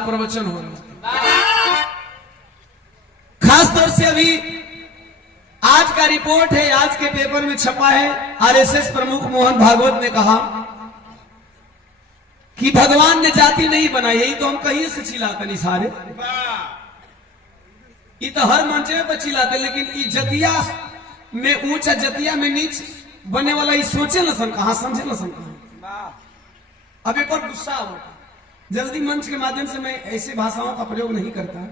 प्रवचन हो रहा है। खास तौर से अभी आज का रिपोर्ट है, आज के पेपर में छपा है। आरएसएस प्रमुख मोहन भागवत ने कहा कि भगवान ने जाति नहीं बनाई, यही तो हम कहीं से चिल्लाते नहीं सारे, ये तो हर मंच में चिल्लाते, लेकिन ये जतिया में ऊंचा जतिया में नीच बने वाला ये सोचे लसन कहा, समझे लसन कहा। अब एक और गुस्सा होता, जल्दी मंच के माध्यम से मैं ऐसे भाषाओं का प्रयोग नहीं करता।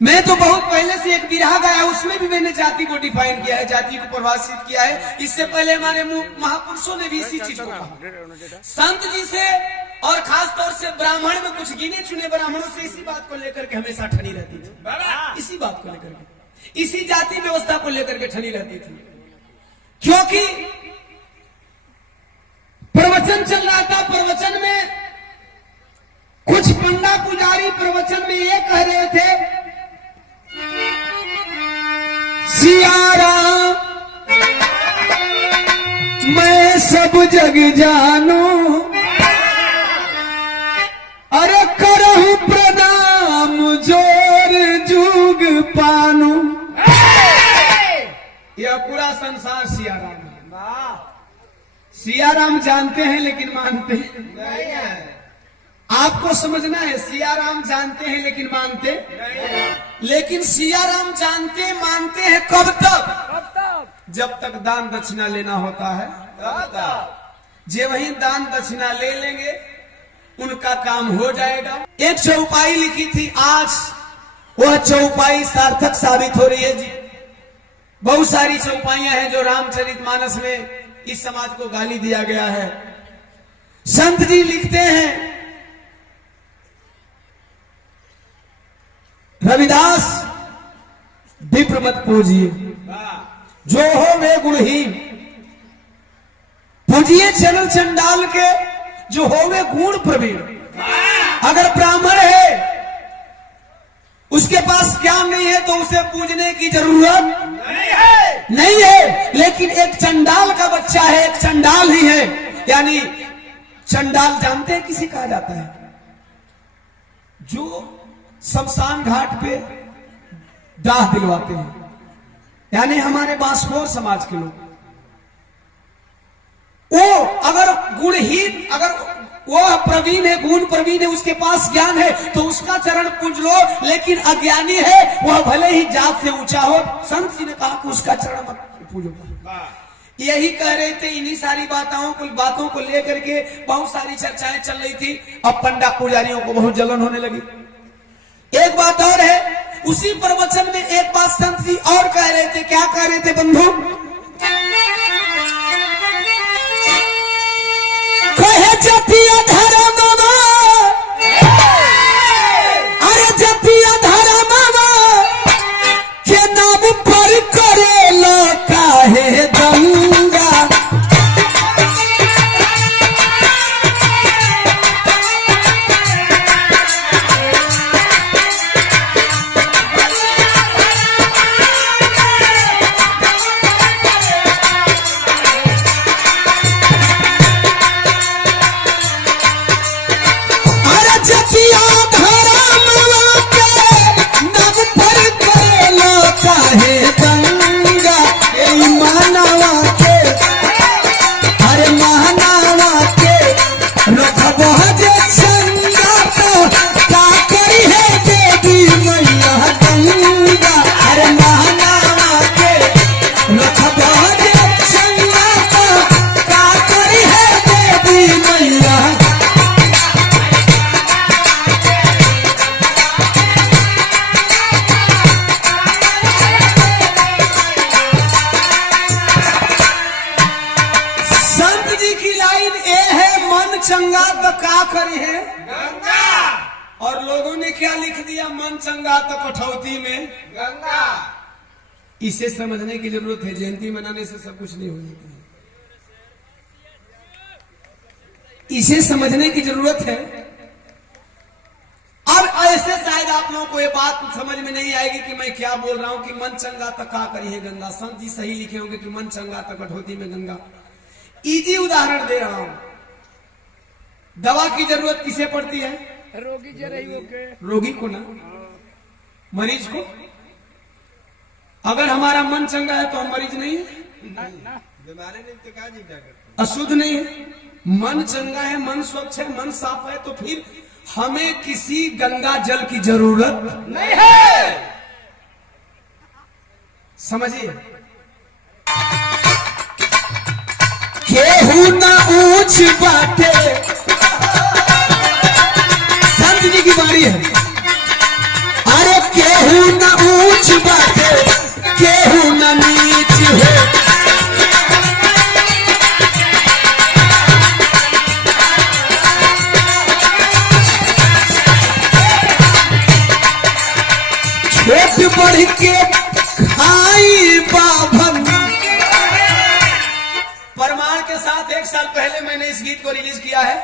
मैं तो बहुत पहले से एक बिरहा गाया, उसमें भी मैंने जाति को डिफाइन किया है, जाति को परिभाषित किया है। इससे पहले हमारे महापुरुषों ने भी इसी चीज को कहा। संत जी से और खास तौर से ब्राह्मण में कुछ गिने चुने ब्राह्मणों से इसी बात को लेकर के हमेशा ठनी रहती थी, इसी बात को लेकर के, इसी जाति व्यवस्था को लेकर के ठनी रहती थी। क्योंकि प्रवचन चल रहा था, प्रवचन में कुछ पंडा पुजारी प्रवचन में ये कह रहे थे, सिया राम मैं सब जग जानू, अरे करहु प्रणाम जोर जुग पानू। यह पूरा संसार सिया राम है। सिया राम जानते हैं लेकिन मानते नहीं है। आपको समझना है, सिया राम जानते हैं लेकिन मानते नहीं। लेकिन सिया राम जानते मानते हैं कब तक? जब तक दान दक्षिणा लेना होता है, जे वही दान दक्षिणा ले लेंगे उनका काम हो जाएगा। एक चौपाई लिखी थी, आज वह चौपाई सार्थक साबित हो रही है जी। बहुत सारी चौपाइयां हैं जो रामचरितमानस में इस समाज को गाली दिया गया है। संत जी लिखते हैं, रविदास विप्र मत पूजिए, जो हो वे गुणहीन, पूजिए चरण चंडाल के, जो हो वे गुण प्रवीण। अगर ब्राह्मण है उसके पास ज्ञान नहीं है तो उसे पूजने की जरूरत नहीं है। लेकिन एक चंडाल का बच्चा है, एक चंडाल ही है, यानी चंडाल जानते हैं किसे कहा जाता है? जो शमशान घाट पे दाह दिलवाते हैं, यानी हमारे बांसफोर समाज के लोग। वो अगर गुणहीन, अगर वो प्रवीण है, गुण प्रवीण है, उसके पास ज्ञान है तो उसका चरण पूज लो। लेकिन अज्ञानी है, वह भले ही जात से ऊंचा हो, संत जी ने कहा कि उसका चरण मत पूजो। यही कह रहे थे, इन्हीं सारी बातों को लेकर के बहुत सारी चर्चाएं चल रही थी। अब पंडा पुजारियों को बहुत जलन होने लगी। एक बात और है, उसी प्रवचन में एक बात संत जी और कह रहे थे। क्या कह रहे थे बंधु? कहे जतिया धर्मवा, अरे जतिया धर्मवा के नाम पर करेला काहे दंगा। चंगा तो का करी है गंगा, और लोगों ने क्या लिख दिया? मन चंगा तो कठौती में गंगा। इसे समझने की जरूरत है, जयंती मनाने से सब कुछ नहीं हो जाता है, इसे समझने की जरूरत है। अब ऐसे शायद आप लोगों को ये बात समझ में नहीं आएगी कि मैं क्या बोल रहा हूं कि मन चंगा तो का करी है गंगा। संत जी सही लिखे होंगे कि मन चंगा तो कठौती में गंगा। इजी उदाहरण दे रहा हूं। दवा की जरूरत किसे पड़ती है? रोगी जे रही वो के रोगी को ना, मरीज को। अगर हमारा मन चंगा है तो हम मरीज नहीं है, बीमारी नहीं तो क्या जीता करते, अशुद्ध नहीं है। मन चंगा है, मन स्वच्छ है, मन साफ है, तो फिर हमें किसी गंगा जल की जरूरत नहीं है। समझिए, केहू ना ऊंच बाटे, संत जी की बारी है। अरे केहू ना ऊंच बाटे, केहू ना नीच है। छोट बढ़ के खाई बाभन। प्रमाण के साथ 1 साल पहले मैंने इस गीत को रिलीज किया है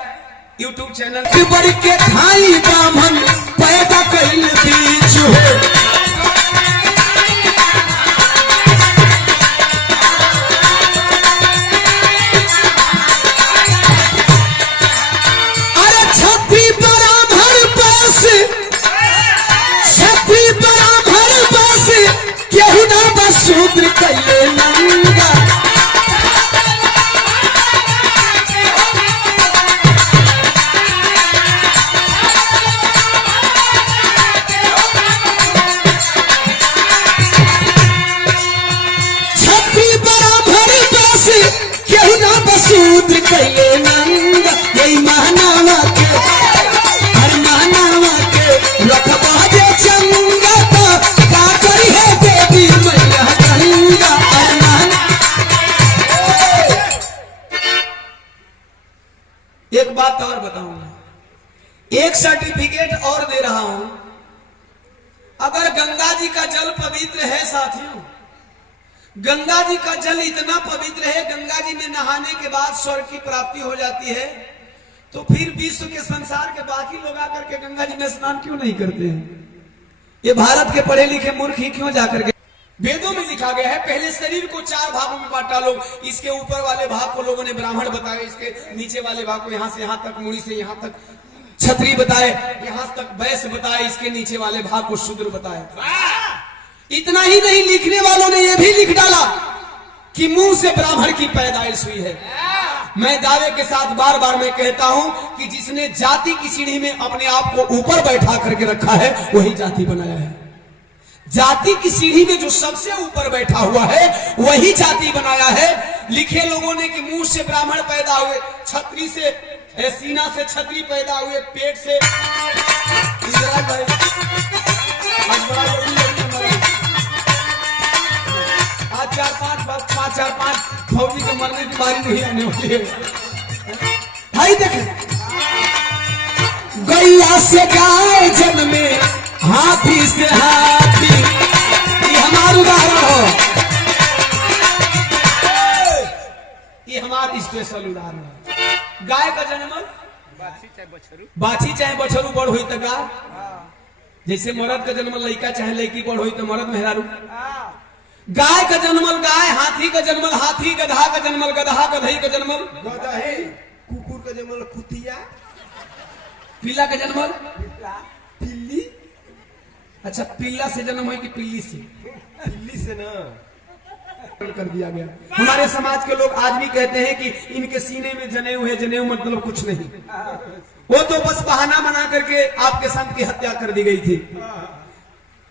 YouTube चैनल। बढ़ के खाई बाभन पैदा कहीं बीच है। अरे छठी बराबर बस, छठी बराबर बस, केहू ना बस शूद्र कैले नंगा। शूद्र कैले नंगा, यही महानावा के, हर महानावा के रखबा जे चंगा, तो का करी है देवी मैया गंगा। एक बात और बताऊंगा, एक सर्टिफिकेट और दे रहा हूं। अगर गंगा जी का जल पवित्र है साथियों, गंगा जी का जल इतना पवित्र है, गंगा जी में नहाने के बाद स्वर्ग की प्राप्ति हो जाती है, तो फिर विश्व के संसार के बाकी लोग आकर के गंगा जी में स्नान क्यों नहीं करते हैं? ये भारत के पढ़े लिखे मूर्ख ही क्यों जाकर के? वेदों में लिखा गया है, पहले शरीर को 4 भागों में बांटा लोग। इसके ऊपर वाले भाग को लोगों ने ब्राह्मण बताया, इसके नीचे वाले भाग को यहां से यहां तक, मुड़ी से यहां तक क्षत्रिय बताए, यहां तक वैश्य बताए, इसके नीचे वाले भाग को शूद्र बताए। इतना ही नहीं, लिखने वालों ने यह भी लिख डाला कि मुंह से ब्राह्मण की पैदाइश हुई है। मैं दावे के साथ बार बार मैं कहता हूं कि जिसने जाति की सीढ़ी में अपने आप को ऊपर बैठा करके रखा है, वही जाति बनाया है। जाति की सीढ़ी में जो सबसे ऊपर बैठा हुआ है, वही जाति बनाया है। लिखे लोगों ने कि मुंह से ब्राह्मण पैदा हुए, छत्री से, सीना से छत्री पैदा हुए, पेट से चार पांच फौजी को मरने की बारी नहीं आने वाली है। भाई देखें, गैया से गाय जन्मे, हाथी से हाथी, ये हमारा उदाहरण हो, ये हमारा स्पेशल उदाहरण है। गाय का जन्म बाछी चाहे बछरू बड़ हुई तो गाय, जैसे मर्द का जन्म लड़का चाहे लड़की बड़ हुई तो मर्द मेहरारू। गाय का जन्मल गाय, हाथी का जन्मल हाथी, गधा का जन्मल गधा, गधई का जन्मल गधई, कुकुर का जन्मल कुतिया, पिल्ला का जन्मल पिल्ली। अच्छा, पिल्ला से जन्म हुई कि पिल्ली से? पिल्ली से ना कर दिया गया। हमारे समाज के लोग आज भी कहते हैं कि इनके सीने में जनेऊ है, जनेऊ मतलब कुछ नहीं, वो तो बस बहाना बना करके आपके संत की हत्या कर दी गई थी।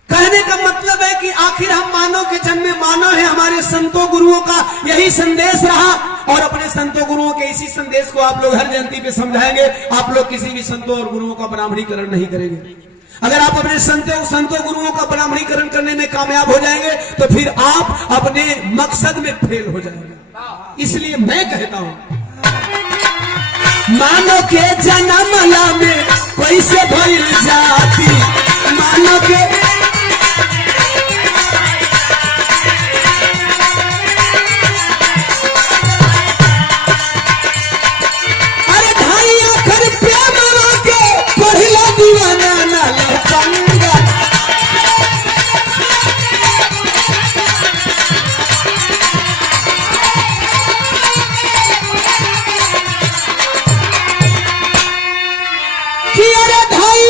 कहने का मतलब है कि आखिर हम मानव के जन्म में मानव है। हमारे संतों गुरुओं का यही संदेश रहा, और अपने संतों गुरुओं के इसी संदेश को आप लोग हर जयंती पे समझाएंगे। आप लोग किसी भी संतों और गुरुओं का ब्राह्मणीकरण नहीं करेंगे। अगर आप अपने संतों गुरुओं का ब्राह्मणीकरण करने में कामयाब हो जाएंगे, तो फिर आप अपने मकसद में फेल हो जाएंगे। इसलिए मैं कहता हूं, मानव के जन्मला में कैसे भइल जाती, मानव के कि अरे भाई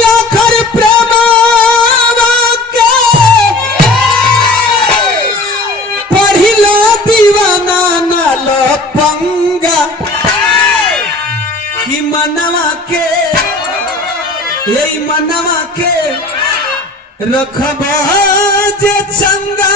मनवा के रखबा जे चंगा